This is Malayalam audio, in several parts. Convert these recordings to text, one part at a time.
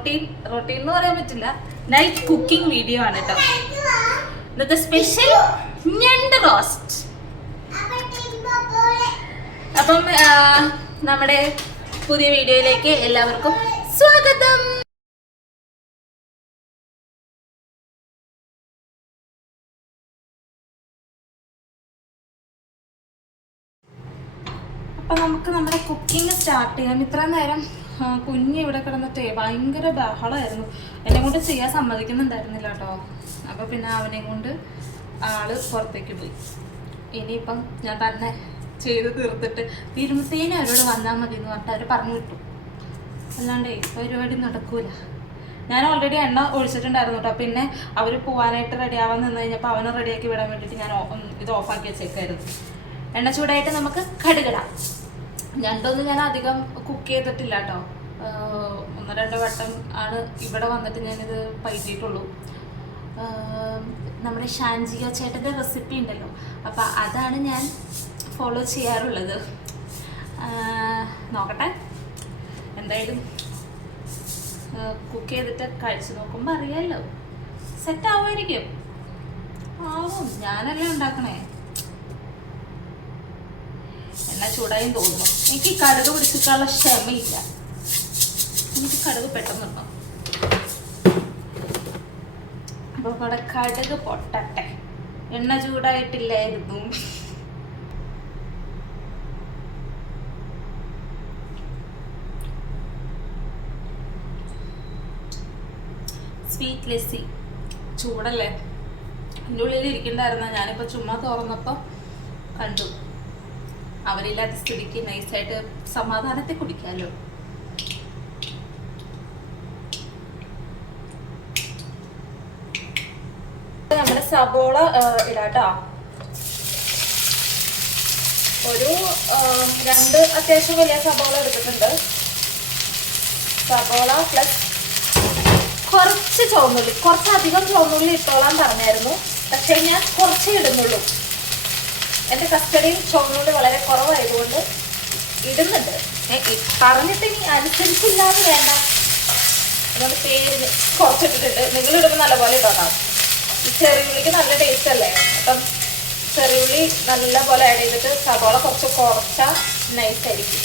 റൊട്ടീൻ റൊട്ടീൻ എന്ന് പറയാൻ പറ്റില്ല. നൈറ്റ് കുക്കിംഗ് വീഡിയോ ആണ് കേട്ടോ ഇന്നത്തെ സ്പെഷ്യൽ ഞണ്ട് റോസ്റ്റ് അപ്പം നമ്മുടെ പുതിയ വീഡിയോയിലേക്ക് എല്ലാവർക്കും സ്വാഗതം. അപ്പൊ നമുക്ക് നമ്മുടെ കുക്കിംഗ് സ്റ്റാർട്ട് ചെയ്യാം. ഇത്ര നേരം കുഞ്ഞ് ഇവിടെ കിടന്നിട്ടേ ഭയങ്കര ബഹളമായിരുന്നു എന്നെ കൊണ്ട് ചെയ്യാൻ സമ്മതിക്കുന്നുണ്ടായിരുന്നില്ല കേട്ടോ. അപ്പൊ പിന്നെ അവനെ കൊണ്ട് ആൾ പുറത്തേക്ക് പോയി. ഇനിയിപ്പം ഞാൻ തന്നെ ചെയ്ത് തീർത്തിട്ട് തിരുമത്തേനും അവരോട് വന്നാൽ മതി എന്ന് പറഞ്ഞിട്ട് അവർ പറഞ്ഞു വിട്ടു. അല്ലാണ്ടേ പരിപാടി നടക്കൂല. ഞാൻ ഓൾറെഡി എണ്ണ ഒഴിച്ചിട്ടുണ്ടായിരുന്നു കേട്ടോ. പിന്നെ അവർ പോകാനായിട്ട് റെഡി ആവാൻ നിന്ന് കഴിഞ്ഞപ്പോൾ അവനെ റെഡിയാക്കി വിടാൻ വേണ്ടിയിട്ട് ഞാൻ ഇത് ഓഫാക്കി വെച്ചേക്കായിരുന്നു. എണ്ണ ചൂടായിട്ട് നമുക്ക് കടുകിടാം. ഞണ്ടൊന്നും ഞാൻ അധികം കുക്ക് ചെയ്തിട്ടില്ല കേട്ടോ. ഒന്ന് രണ്ടോ വട്ടം ആണ് ഇവിടെ വന്നിട്ട് ഞാനിത് പയറ്റിയിട്ടുള്ളൂ നമ്മുടെ ഷാൻജിയ ചേട്ടന്റെ റെസിപ്പി ഉണ്ടല്ലോ. അപ്പോൾ അതാണ് ഞാൻ ഫോളോ ചെയ്യാറുള്ളത്. നോക്കട്ടെ. എന്തായാലും കുക്ക് ചെയ്തിട്ട് കഴിച്ചു നോക്കുമ്പോൾ അറിയാമല്ലോ സെറ്റ് ആവുമായിരിക്കും. ആവും. ഞാനല്ലേ ഉണ്ടാക്കണേ? എന്നാ ചൂടായും തോന്നുന്നു. എനിക്ക് കടുക് പിടിച്ചിട്ടുള്ള ക്ഷമയില്ല. എനിക്ക് കടുക് പെട്ടെന്നുണ്ടോ അപ്പൊ ഇവിടെ കടുക് പൊട്ടട്ടെ. എണ്ണ ചൂടായിട്ടില്ലായിരുന്നു. സ്വീറ്റ് ലസ്സി ചൂടല്ലേ? എന്റെ ഉള്ളിൽ ഇരിക്കണ്ടായിരുന്ന? ഞാനിപ്പോൾ ചുമ്മാ തുറന്നപ്പോൾ കണ്ടു. അവരില്ലാത്ത സ്ഥിതിക്ക് നൈസായിട്ട് സമാധാനത്തെ കുടിക്കാമല്ലോ നമ്മുടെ സബോള ഇടാട്ടോ. ഒരു രണ്ട് അത്യാവശ്യം വലിയ സബോള എടുത്തിട്ടുണ്ട്. സബോള പ്ലസ് കുറച്ച് ചുവന്നുള്ളി കുറച്ചധികം ചുവന്നുള്ളി ഇട്ടോളാൻ പറഞ്ഞായിരുന്നു. പക്ഷേ ഞാൻ കുറച്ചേ ഇടുന്നുള്ളൂ. എന്റെ കസ്റ്റഡിയിൽ ചുവന്നുള്ളി വളരെ കുറവായതുകൊണ്ട് ഇടുന്നുണ്ട്. പറഞ്ഞിട്ട് ഇനി അനുസരിച്ചില്ലാതെ വേണ്ട. അതുകൊണ്ട് പേരിന് കുറച്ചിട്ടിട്ടുണ്ട്. നിങ്ങൾ ഇടുമ്പോൾ നല്ലപോലെ ഈ ചെറിയുള്ളിക്ക് നല്ല ടേസ്റ്റ് അല്ലേ? അപ്പം ചെറിയുള്ളി നല്ല പോലെ ആഡ് ചെയ്തിട്ട് സവാള കുറച്ച് കുറച്ചാൽ നൈസ് ആയിരിക്കും.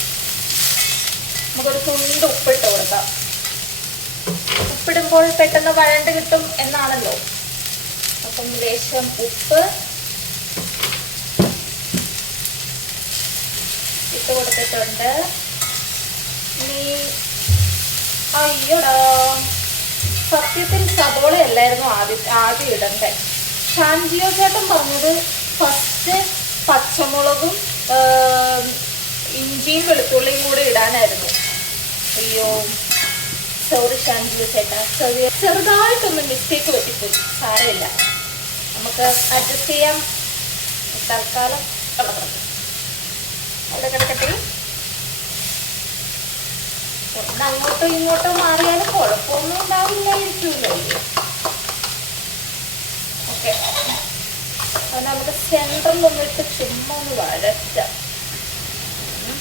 നമുക്കൊരു തുണ്ട് ഉപ്പിട്ട് കൊടുക്കാം. ഉപ്പിടുമ്പോൾ പെട്ടെന്ന് വഴണ്ട് കിട്ടും എന്നാണല്ലോ. അപ്പം ലേശം ഉപ്പ് ഇട്ട് കൊടുത്തിട്ടുണ്ട്. ഇനി അയ്യോടാ. സത്യത്തിൽ സബോള അല്ലായിരുന്നു ആദ്യം ആദ്യം ഇടണ്ടേ. ഷാൻജിയോ ചേട്ടൻ പറഞ്ഞത് ഫസ്റ്റ് പച്ചമുളകും ഇഞ്ചിയും വെളുത്തുള്ളിയും കൂടെ ഇടാനായിരുന്നു. അയ്യോ സോറി ഷാൻജിയോ ചേട്ടാ. ചെറിയ ചെറുതായിട്ടൊന്ന് മിസ്റ്റേക്ക് പറ്റിപ്പോയി. സാരമില്ല. നമുക്ക് അഡ്ജസ്റ്റ് ചെയ്യാം. തൽക്കാലം അവിടെ കിടക്കട്ടെ. അങ്ങോട്ടോ ഇങ്ങോട്ടോ മാറിയാലും കുഴപ്പമൊന്നും ഉണ്ടാവില്ലായിരിക്കുമല്ലോ. ഓക്കെ. അത് നമുക്ക് സെൻട്രൽ ഒന്നിട്ട് ചുമ്മാ ഒന്ന് ഉം.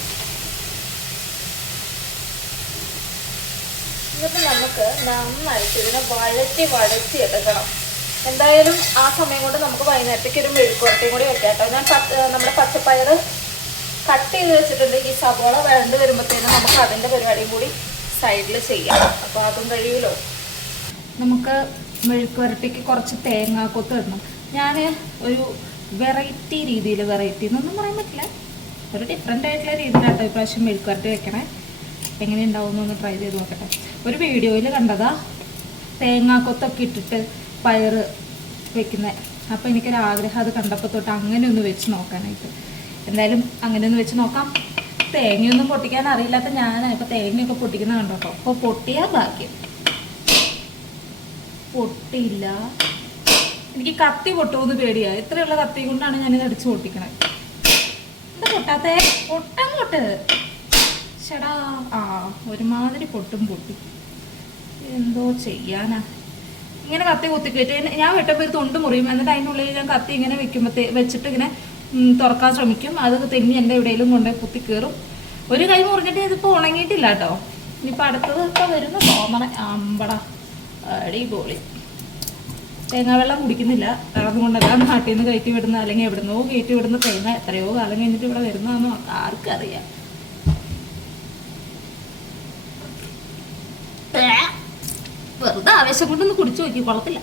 എന്നിട്ട് നമുക്ക് നന്നായിട്ട് ഇതിനെ വഴറ്റി വഴറ്റി എടുക്കണം. എന്തായാലും ആ സമയം കൊണ്ട് നമുക്ക് വൈകുന്നേരത്തേക്ക് ഒരു മെഴുക്കുവരട്ടിയും കൂടി വെക്കാം കേട്ടോ. ഞാൻ നമ്മുടെ പച്ചപ്പയർ കട്ട് ചെയ്ത് വെച്ചിട്ടുണ്ട്. ഈ സവോള വഴണ്ട് വരുമ്പോഴത്തേനും നമുക്ക് അതിന്റെ പരിപാടിയും കൂടി സൈഡിൽ ചെയ്യാം. അപ്പോൾ അതും കഴിയുമല്ലോ നമുക്ക് മെഴുക്കുവരട്ടിക്ക് കുറച്ച് തേങ്ങാക്കൊത്ത് ഇടണം ഞാൻ ഒരു വെറൈറ്റി രീതിയിൽ വെറൈറ്റി എന്നൊന്നും പറയാൻ പറ്റില്ല. ഒരു ഡിഫറെന്റ് ആയിട്ടുള്ള രീതിയിലാട്ടോ ഇപ്രാവശ്യം മെഴുക്കുവരട്ടി വെക്കണേ. എങ്ങനെ ഉണ്ടാവും ഒന്ന് ട്രൈ ചെയ്ത് നോക്കട്ടെ. ഒരു വീഡിയോയിൽ കണ്ടതാ തേങ്ങാക്കൊത്തൊക്കെ ഇട്ടിട്ട് പയറ് വെക്കുന്നത് അപ്പോൾ എനിക്കൊരാഗ്രഹം അത് കണ്ടപ്പോൾ തൊട്ട് അങ്ങനെ ഒന്ന് വെച്ച് നോക്കാനായിട്ട്. എന്തായാലും അങ്ങനെ ഒന്ന് വെച്ച് നോക്കാം. തേങ്ങയൊന്നും പൊട്ടിക്കാൻ അറിയില്ലാത്ത ഞാനാണ്. ഇപ്പോൾ തേങ്ങയൊക്കെ പൊട്ടിക്കുന്ന കണ്ടോ? അപ്പൊ അപ്പോൾ പൊട്ടിയാൽ ബാക്കി പൊട്ടിയില്ല. എനിക്ക് കത്തി പൊട്ടുമെന്ന് പേടിയാ. ഇത്രയുള്ള കത്തി കൊണ്ടാണ് ഞാനിത് അടിച്ച് പൊട്ടിക്കണത് എന്താ പൊട്ടാത്തേ? പൊട്ടങ്ങോട്ട് ചേടാ ആ ഒരുമാതിരി പൊട്ടും പൊട്ടി. എന്തോ ചെയ്യാനാ. ഇങ്ങനെ കത്തി കുത്തിക്കേറ്റ്. ഞാൻ വെട്ടപ്പോൾ ഒരു തൊണ്ട് മുറിയും. എന്നിട്ട് അതിനുള്ളിൽ ഞാൻ കത്തി ഇങ്ങനെ വെക്കുമ്പോഴത്തേ വെച്ചിട്ട് ഇങ്ങനെ തുറക്കാൻ ശ്രമിക്കും. അത് തെങ്ങി എന്റെ എവിടെയെങ്കിലും കൊണ്ടുപോയി കുത്തി കയറും ഒരു കൈ മുറിഞ്ഞിട്ട് ഇതിപ്പോൾ ഉണങ്ങിയിട്ടില്ല കേട്ടോ. ഇനിയിപ്പോൾ അടുത്തത് ഇപ്പോൾ വരുന്നു തോന്നണ അമ്പട അടിപൊളി. തേങ്ങാ വെള്ളം കുടിക്കുന്നില്ല. അതുകൊണ്ടല്ല നാട്ടിൽ നിന്ന് കയറ്റി വിടുന്ന അല്ലെങ്കിൽ എവിടുന്നോ കയറ്റി വിടുന്ന തേങ്ങ എത്രയോ കാലം കഴിഞ്ഞിട്ട് ഇവിടെ വരുന്നതെന്ന് ആർക്കറിയാം. വെറുതെ ആവേശം കൊണ്ടൊന്ന് കുടിച്ചു നോക്കി. കൊള്ളത്തില്ല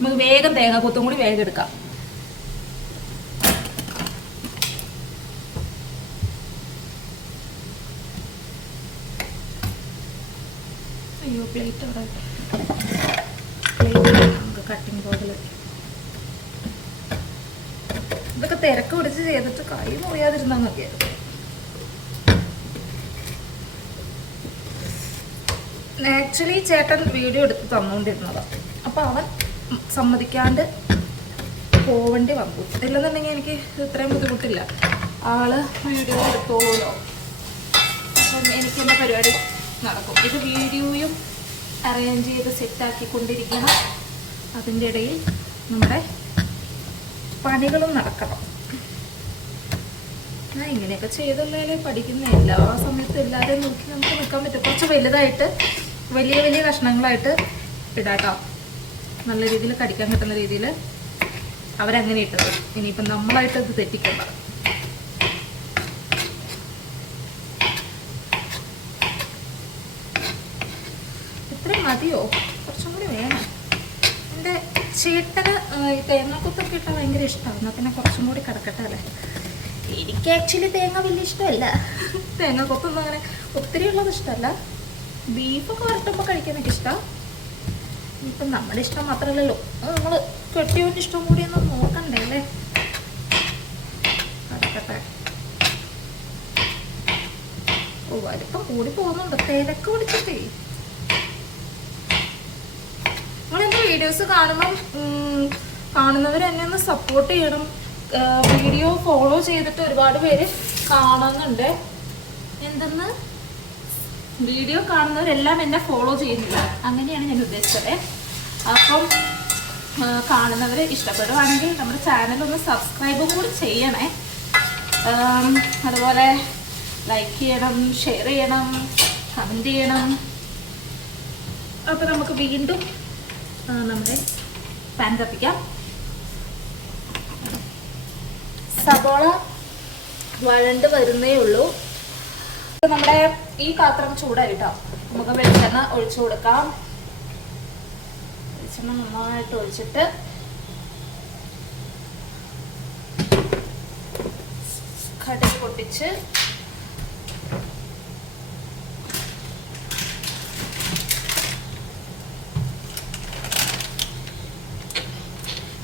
നമുക്ക് വേഗം തേങ്ങ കൊത്തും കൂടി വേഗം എടുക്കാം. അയ്യോ പ്ലേറ്റ് അവിടെ പ്ലേറ്റ് നമുക്ക് കട്ടിങ് ബോർഡിൽ ഇതൊക്കെ തിരക്ക് പിടിച്ച് ചെയ്തിട്ട് കൈ മുറിയാതിരുന്നാൽ മതിയായിരുന്നു ആക്ച്വലി ചേട്ടൻ വീഡിയോ എടുത്ത് തന്നുകൊണ്ടിരുന്നതാണ് അപ്പോൾ അവൻ സമ്മതിക്കാണ്ട് പോവേണ്ടി വന്നു. ഇല്ലെന്നുണ്ടെങ്കിൽ എനിക്ക് ഇത്രയും ബുദ്ധിമുട്ടില്ല. ആൾ വീഡിയോ എടുത്തോളൂ അപ്പം എനിക്ക് എന്റെ പരിപാടി? നടക്കും. ഇത് വീഡിയോയും അറേഞ്ച് ചെയ്ത് സെറ്റാക്കിക്കൊണ്ടിരിക്കണം അതിന്റെ ഇടയിൽ നമ്മുടെ പണികളും നടക്കണം. ഞാൻ ഇങ്ങനെയൊക്കെ ചെയ്തല്ലേ പഠിക്കുന്ന എല്ലാ സമയത്തും എല്ലാവരെയും നോക്കി നമുക്ക് നിൽക്കാൻ പറ്റും. കുറച്ച് വലുതായിട്ട് വലിയ വലിയ കഷ്ണങ്ങളായിട്ട് ഇടാട്ടോ. നല്ല രീതിയിൽ കടിക്കാൻ കിട്ടുന്ന രീതിയിൽ അവരങ്ങനെ ഇട്ടത്. ഇനിയിപ്പം നമ്മളായിട്ട് ഇത് തെറ്റിക്കണ്ട ഇത്രയും മതിയോ കുറച്ചും കൂടി വേണം ആ, ഈ തേങ്ങാക്കൊത്തൊക്കെ ഇട്ടാൽ ഭയങ്കര ഇഷ്ടമാണ് പിന്നെ കുറച്ചും കൂടി കിടക്കട്ടെ അല്ലേ? എനിക്ക് ആക്ച്വലി തേങ്ങ വലിയ ഇഷ്ടമല്ല. തേങ്ങാക്കൊത്തൊന്നും അങ്ങനെ ഒത്തിരി ഉള്ളത് ഇഷ്ടമല്ല. ബീഫൊക്കെ വരട്ടുമ്പോൾ കഴിക്കാനൊക്കെ ഇഷ്ടമാണ് ഇപ്പം നമ്മുടെ ഇഷ്ടം മാത്രമല്ലല്ലോ. നമ്മൾ കെട്ടിയവന്റെ ഇഷ്ടം കൂടി ഒന്ന് നോക്കണ്ടേ അല്ലേ? കിടക്കട്ടെ. ഓ വലിപ്പം കൂടി പോകുന്നുണ്ട്. തിരക്ക് പിടിച്ചിട്ടേ. വീഡിയോസ് കാണുമ്പം കാണുന്നവർ എന്നെ ഒന്ന് സപ്പോർട്ട് ചെയ്യണം. വീഡിയോ ഫോളോ ചെയ്തിട്ട് ഒരുപാട് പേര് കാണുന്നുണ്ട്. എന്തെന്ന്? വീഡിയോ കാണുന്നവരെല്ലാം എന്നെ ഫോളോ ചെയ്യുന്നില്ല. അങ്ങനെയാണ് ഞാൻ ഉദ്ദേശിച്ചത്. അപ്പം കാണുന്നവർ ഇഷ്ടപ്പെടുവാണെങ്കിൽ നമ്മുടെ ചാനൽ ഒന്ന് സബ്സ്ക്രൈബ് കൂടി ചെയ്യണേ. അതുപോലെ ലൈക്ക് ചെയ്യണം ഷെയർ ചെയ്യണം കമന്റ് ചെയ്യണം. അപ്പം നമുക്ക് വീണ്ടും നമ്മുടെ പാൻ കത്തിക്കാം. സബോള വഴണ്ട് വരുന്നേ ഉള്ളൂ. നമ്മുടെ ഈ പാത്രം ചൂടായിട്ടോ നമുക്ക് വെളിച്ചെണ്ണ ഒഴിച്ചു കൊടുക്കാം. വെളിച്ചെണ്ണ നന്നായിട്ട് ഒഴിച്ചിട്ട് കടുക് പൊട്ടിച്ച്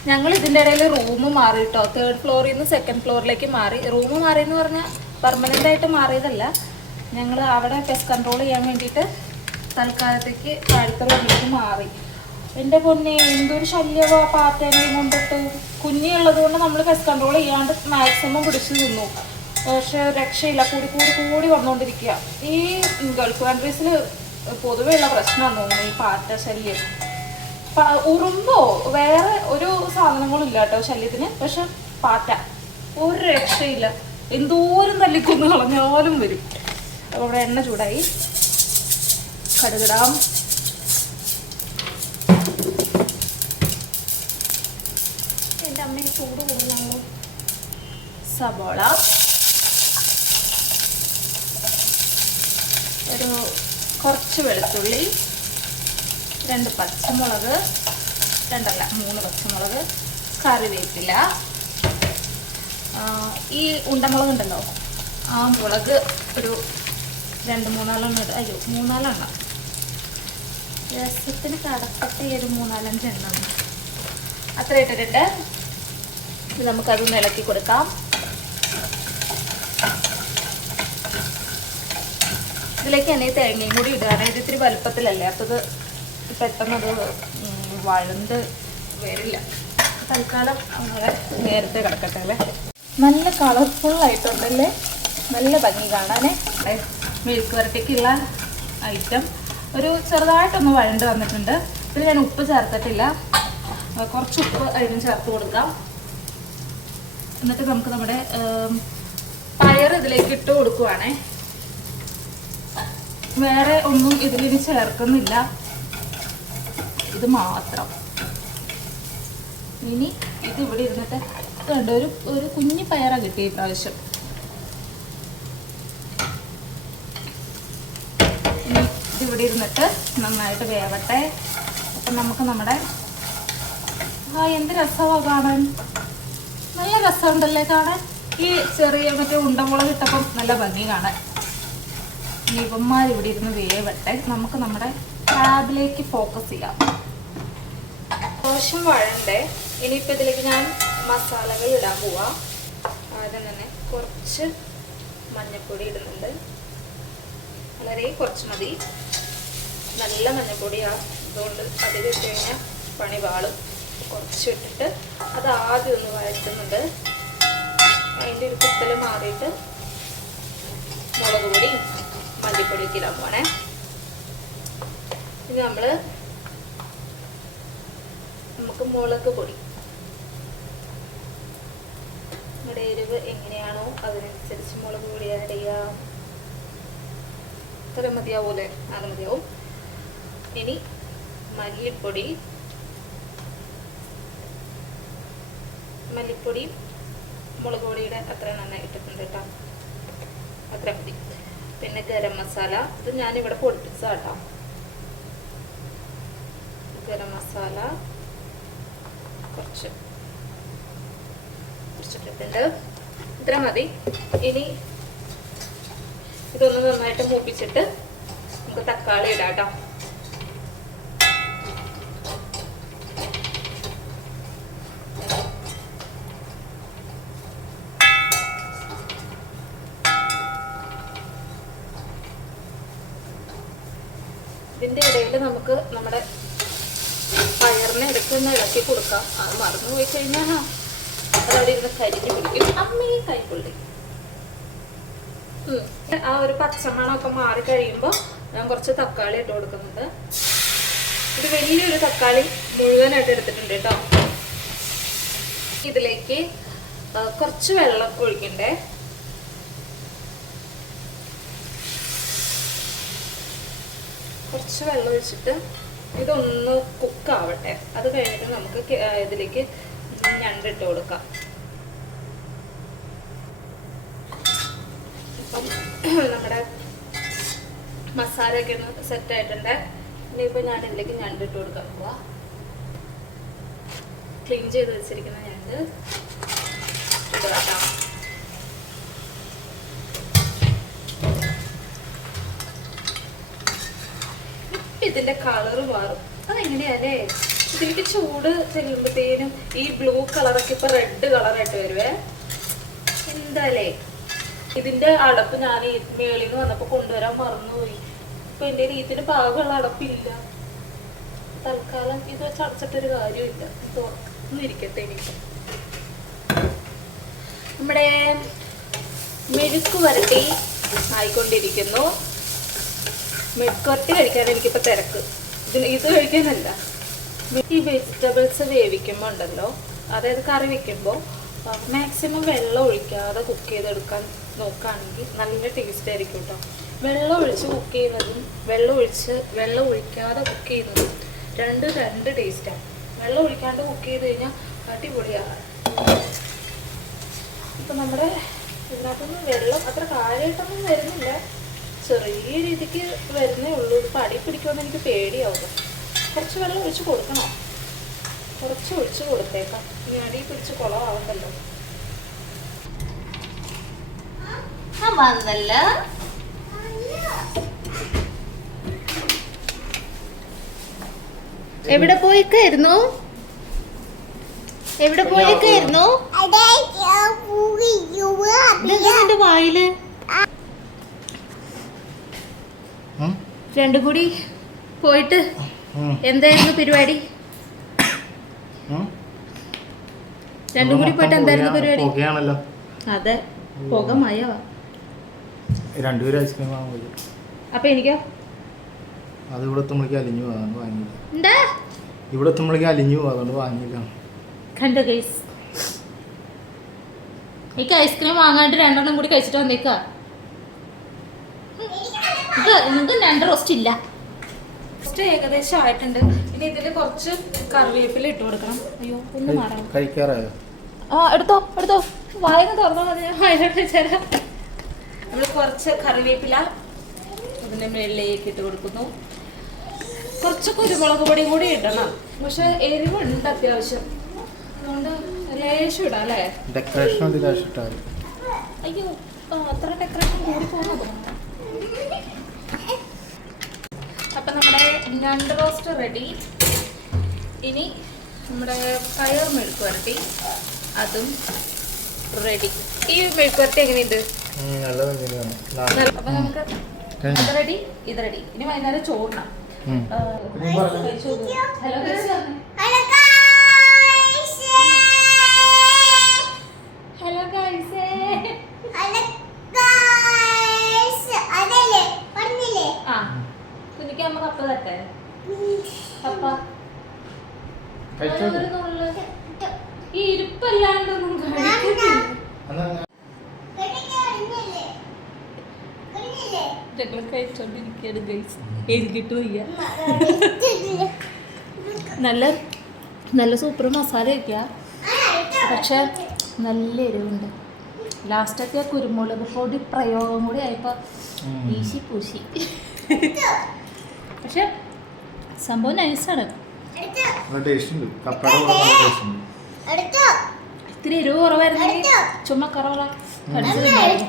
ഞങ്ങൾ ഇതിന്റെ ഇടയിൽ റൂം മാറി കേട്ടോ തേർഡ് ഫ്ലോറിൽ നിന്ന് സെക്കൻഡ് ഫ്ലോറിലേക്ക് മാറി. റൂം മാറി എന്ന് പറഞ്ഞാൽ പെർമനന്റ് ആയിട്ട് മാറിയതല്ല. ഞങ്ങൾ അവിടെ പെസ്റ്റ് കൺട്രോൾ ചെയ്യാൻ വേണ്ടിയിട്ട് തൽക്കാലത്തേക്ക് താഴത്തെ റൂമിലേക്ക് മാറി. എന്റെ പൊന്നെ എന്തൊരു ശല്യമാ പാറ്റേനെയും കൊണ്ടിട്ട്. കുഞ്ഞുള്ളത് കൊണ്ട് നമ്മൾ പെസ്റ്റ് കൺട്രോൾ ചെയ്യാണ്ട് മാക്സിമം പിടിച്ചു നിന്നു. പക്ഷേ രക്ഷയില്ല. കൂടി കൂടി കൂടി വന്നുകൊണ്ടിരിക്കുക ഈ ഗൾഫ് കൺട്രീസിൽ പൊതുവെയുള്ള പ്രശ്നമാണെന്ന് തോന്നുന്നു ഈ പാറ്റ ശല്യം. ഉറുമ്പോ വേറെ ഒരു സാധനങ്ങളും ഇല്ല കേട്ടോ ശല്യത്തിന്. പക്ഷെ പാറ്റ. ഒരു രക്ഷയില്ല. എന്തോരം തല്ലിക്കൊന്ന് കളഞ്ഞാലും വരും. അപ്പോൾ ഇവിടെ എണ്ണ ചൂടായി. കടുകിടാം. എന്റെ അമ്മയ്ക്ക് ചൂട് കൂടുന്നു സബോള. ഒരു കുറച്ച് വെളുത്തുള്ളി. രണ്ട് പച്ചമുളക് രണ്ടല്ല മൂന്ന് പച്ചമുളക് കറിവേപ്പില. ഈ ഉണ്ടമുളക് ഉണ്ടല്ലോ ആ മുളക് ഒരു രണ്ട് മൂന്നാലെണ്ണം ഇടും. അയ്യോ മൂന്നാലെണ്ണം. രസത്തിന് കടക്കട്ടെ ഒരു മൂന്നാലഞ്ച് എണ്ണം അത്ര ഇട്ടിട്ടുണ്ട്. നമുക്കത് ഇളക്കി കൊടുക്കാം. ഇതിലേക്ക് തന്നെ തേങ്ങയും കൂടി ഇടുകയാണ് ഇത് ഇത്തിരി വലുപ്പത്തിലല്ലേ. അപ്പോൾ ഇത് പെട്ടെന്നത് വഴണ്ട് വരില്ല. തൽക്കാലം അങ്ങനെ നേരത്തെ കിടക്കട്ടെ അല്ലേ? നല്ല കളർഫുൾ ആയിട്ടുണ്ടല്ലേ? നല്ല ഭംഗി കാണാനേ. മിൽക്ക് വരട്ടിക്കുള്ള ഐറ്റം ഒരു ചെറുതായിട്ടൊന്ന് വഴണ്ട് വന്നിട്ടുണ്ട്. ഇതിൽ ഞാൻ ഉപ്പ് ചേർത്തിട്ടില്ല. കുറച്ച് ഉപ്പ് അതിനും ചേർത്ത് കൊടുക്കാം. എന്നിട്ട് നമുക്ക് നമ്മുടെ പയർ ഇതിലേക്ക് ഇട്ട് കൊടുക്കുവാണേ. വേറെ ഒന്നും ഇതിലിനി ചേർക്കുന്നില്ല. ഇത് മാത്രം. ഇനി ഇത് ഇവിടെ ഇരുന്നിട്ട് കണ്ട ഒരു ഒരു കുഞ്ഞു പയറാണ് കിട്ടിയ ഈ പ്രാവശ്യം. ഇനി ഇത് ഇവിടെ ഇരുന്നിട്ട് നന്നായിട്ട് വേവട്ടെ. അപ്പം നമുക്ക് നമ്മുടെ ആ എന്ത് രസമാണ് കാണാൻ. നല്ല രസമുണ്ടല്ലേ കാണാൻ? ഈ ചെറിയ മറ്റേ ഉണ്ടമുളക് ഇട്ടപ്പം നല്ല ഭംഗി കാണാൻ. ഇനി ഇവന്മാർ ഇവിടെ ഇരുന്ന് വേവട്ടെ. നമുക്ക് നമ്മുടെ ക്രാബിലേക്ക് ഫോക്കസ് ചെയ്യാം. ദോശം വഴണ്ടേ. ഇനിയിപ്പോൾ ഇതിലേക്ക് ഞാൻ മസാലകൾ ഇടാൻ പോവാം. ആദ്യം തന്നെ കുറച്ച് മഞ്ഞൾപ്പൊടി ഇടുന്നുണ്ട്. വളരെ കുറച്ച് മതി. നല്ല മഞ്ഞൾപ്പൊടിയാണ് അതുകൊണ്ട് അതിൽ ഇട്ട് കഴിഞ്ഞാൽ പണി വാളും കുറച്ച് ഇട്ടിട്ട് അത് ആദ്യം ഒന്ന് വഴറ്റുന്നുണ്ട്. അതിന്റെ ഒരു കുത്തൽ മാറിയിട്ട് മുളക് പൊടി മല്ലിപ്പൊടിയൊക്കെ ഇടാൻ പോണേ. ഇനി നമ്മൾ നമുക്ക് മുളക് പൊടി. നമ്മുടെ എരിവ് എങ്ങനെയാണോ അതിനനുസരിച്ച് മുളക് പൊടി ആഡ് ചെയ്യാം. ഇത്ര മതിയാവൂലേ അത് മതിയാവും. ഇനി മല്ലിപ്പൊടി. മല്ലിപ്പൊടി മുളക് പൊടിയുടെ അത്ര നന്നായി ഇട്ടിട്ടുണ്ട് കേട്ടോ. അത്ര മതി. പിന്നെ ഗരം മസാല. ഇത് ഞാനിവിടെ പൊടിപ്പിച്ചാട്ടോ ഗരം മസാല. കുറച്ച്. കുറച്ചിട്ടിട്ടുണ്ട്. ഇത്ര മതി. ഇനി ഇതൊന്ന് നന്നായിട്ട് മൂപ്പിച്ചിട്ട് നമുക്ക് തക്കാളി ഇടാം കേട്ടോ. ഇതിന്റെ ഇടയിൽ നമുക്ക് നമ്മുടെ പയറിനെ ഇടയ്ക്ക് ഒന്ന് ഇളക്കി കൊടുക്കാം. അത് മറന്നു പോയി കഴിഞ്ഞാൽ അതവിടെ ഇരുന്ന് കരിഞ്ഞു പിടിക്കും. അമ്മയെ കൈക്കൊള്ളി ആ ഒരു പച്ചമണമൊക്കെ മാറി കഴിയുമ്പോൾ ഞാൻ കുറച്ച് തക്കാളി ഇട്ട് കൊടുക്കുന്നുണ്ട്. ഇത് വലിയൊരു തക്കാളി മുഴുവനായിട്ട് എടുത്തിട്ടുണ്ട് കേട്ടോ. ഇതിലേക്ക് കുറച്ച് വെള്ളം ഒഴിക്കണ്ടേ? കുറച്ച് വെള്ളം ഒഴിച്ചിട്ട് ഇതൊന്ന് കുക്കാവട്ടെ. അത് കഴിഞ്ഞിട്ട് നമുക്ക് ഇതിലേക്ക് ഞണ്ടിട്ട് കൊടുക്കാം. ഇപ്പം നമ്മുടെ മസാലയൊക്കെ ഒന്ന് സെറ്റ് ആയിട്ടുണ്ട്. ഇനിയിപ്പോൾ ഞാൻ ഇതിലേക്ക് ഞണ്ടിട്ട് കൊടുക്കാൻ പോവാ. ക്ലീൻ ചെയ്ത് വെച്ചിരിക്കുന്ന ഞണ്ട്. ഇടുക ഇതിന്റെ കളർ മാറും. അതെങ്ങനെയാലേ ഇതിലേക്ക് ചൂട് ചെല്ലുമ്പോഴത്തേനും ഈ ബ്ലൂ കളറൊക്കെ ഇപ്പൊ റെഡ് കളറായിട്ട് വരുവേ. എന്താലേ? ഇതിന്റെ അടപ്പ് ഞാൻ ഈ മേളിൽ നിന്ന് വന്നപ്പോ കൊണ്ടുവരാൻ മറന്നുപോയി. ഇപ്പൊ എന്റെ ഇതിന് പാകമുള്ള അടപ്പില്ല. തൽക്കാലം ഇത് വെച്ച് അടച്ചിട്ടൊരു കാര്യമില്ല തുറന്നു ഇരിക്കട്ടെ എനിക്ക് നമ്മുടെ മെഴുക്ക് വരട്ടി ആയിക്കൊണ്ടിരിക്കുന്നു. മെഴുക്കുവരട്ടി കഴിക്കാൻ എനിക്കിപ്പോൾ തിരക്ക്. ഇതിന് ഇത് കഴിക്കാനല്ല. ഈ വെജിറ്റബിൾസ് വേവിക്കുമ്പോൾ ഉണ്ടല്ലോ അതായത് കറി വെക്കുമ്പോൾ മാക്സിമം വെള്ളം ഒഴിക്കാതെ കുക്ക് ചെയ്തെടുക്കാൻ നോക്കുകയാണെങ്കിൽ നല്ല ടേസ്റ്റ് ആയിരിക്കും കേട്ടോ വെള്ളം ഒഴിച്ച് കുക്ക് ചെയ്യുന്നതും വെള്ളം ഒഴിച്ച് വെള്ളം ഒഴിക്കാതെ കുക്ക് ചെയ്യുന്നതും രണ്ട് രണ്ട് ടേസ്റ്റാണ് വെള്ളം ഒഴിക്കാണ്ട് കുക്ക് ചെയ്ത് കഴിഞ്ഞാൽ അടിപൊളിയാണ് ഇപ്പം നമ്മുടെ ഇതിനകത്തൊന്നും വെള്ളം അത്ര കാര്യമായിട്ടൊന്നും വരുന്നില്ല. ചെറിയ രീതിക്ക് വരുന്നേ ഉള്ളൂ. ഇപ്പം അടി പിടിക്കുമെന്ന് എനിക്ക് പേടിയാവും. കുറച്ച് വെള്ളം ഒഴിച്ച് കൊടുക്കണം? കുറച്ച് ഒഴിച്ച് കൊടുത്തേക്കാം. ഇനി അടി പിടിച്ച് കുളമാവണ്ടല്ലോ വന്നല്ലോ. എവിടെ പോയിക്കായിരുന്നു? എവിടെ പോയിക്കായിരുന്നു? വായിൽ? രണ്ടും കൂടി പോയിട്ട് എന്തായിരുന്നു പരിപാടി? രണ്ടും കൂടി പോയിട്ട് എന്തായിരുന്നു പരിപാടി? അതെ പുക രണ്ടുപേരും ഐസ്ക്രീം വാങ്ങാൻ പോയി. അപ്പൊ എനിക്കോ? അത് ഇവിടെ എത്തുമ്പോഴേക്കും അലിഞ്ഞു പോകും അതുകൊണ്ട് വാങ്ങിയില്ല. ഇവിടെ എത്തുമ്പോഴേക്കും അലിഞ്ഞു പോകും അതുകൊണ്ട് വാങ്ങിയില്ല. കണ്ടു ഗൈസ് എനിക്ക് ഐസ്ക്രീം വാങ്ങാണ്ട് രണ്ടെണ്ണം കൂടി കഴിച്ചിട്ട് വന്നേക്ക നിങ്ങൾക്ക് രണ്ട് റോസ്റ്റ് ഇല്ല. റോസ്റ്റ് ഏകദേശം ആയിട്ടുണ്ട്. ഇനി ഇതിൽ കുറച്ച് കറിവേപ്പില ഇട്ട് കൊടുക്കണം. അയ്യോ ഒന്ന് മാറാം കഴിക്കാറായോ? ആ എടുത്തോ എടുത്തോ. വായന തുറന്നോ മതി. ഞാൻ വായനോട്ട് വെച്ചുതരാം നമ്മൾ കുറച്ച് കറിവേപ്പില അതിന്റെ മുകളിലേക്ക് ഇട്ട് കൊടുക്കുന്നു. കുറച്ച് കുരുമുളക് പൊടി കൂടി ഇടണം. പക്ഷെ എരിവുണ്ട് അത്യാവശ്യം. അതുകൊണ്ട് ലേശം ഇടാം അല്ലേ? ഡെക്കറേഷൻ അയ്യോ അത്ര ഡെക്കറേഷൻ കൂടി പോകുന്നു അപ്പം നമ്മുടെ നണ്ട് റോസ്റ്റ് റെഡി ഇനി നമ്മുടെ പയർ മെഴുക്കുവരട്ടി അതും റെഡി ഈ മെഴുക്കുവരട്ടി എങ്ങനെയുണ്ട്? നല്ലത് തന്നെയാണ്. അപ്പം നമുക്ക് ഇത് അത് റെഡി ഇത് റെഡി ഇനി വൈകുന്നേരം ചോറിനാം ഹലോ ഈ ഇരിപ്പല്ലാണ്ടൊന്നും കഴിക്കത്തില്ല. എന്നാ ഞങ്ങൾ കഴിച്ചോണ്ടിരിക്കുകയാണ് ഗൈസ് എഴുതിട്ട് വയ്യ. നല്ല നല്ല സൂപ്പർ മസാല ഒക്കെയാ പക്ഷെ നല്ല എരിവുണ്ട്. ലാസ്റ്റൊക്കെ കുരുമുളക് പൊടി പ്രയോഗം കൂടി ആയപ്പോൾ. ഈശി പൂശി. പക്ഷെ സംഭവം നൈസാണ്. ഇത്തിരി എരിവ് കുറവായിരുന്നെങ്കിൽ ചുമ്മാ തിന്നായിരുന്നു.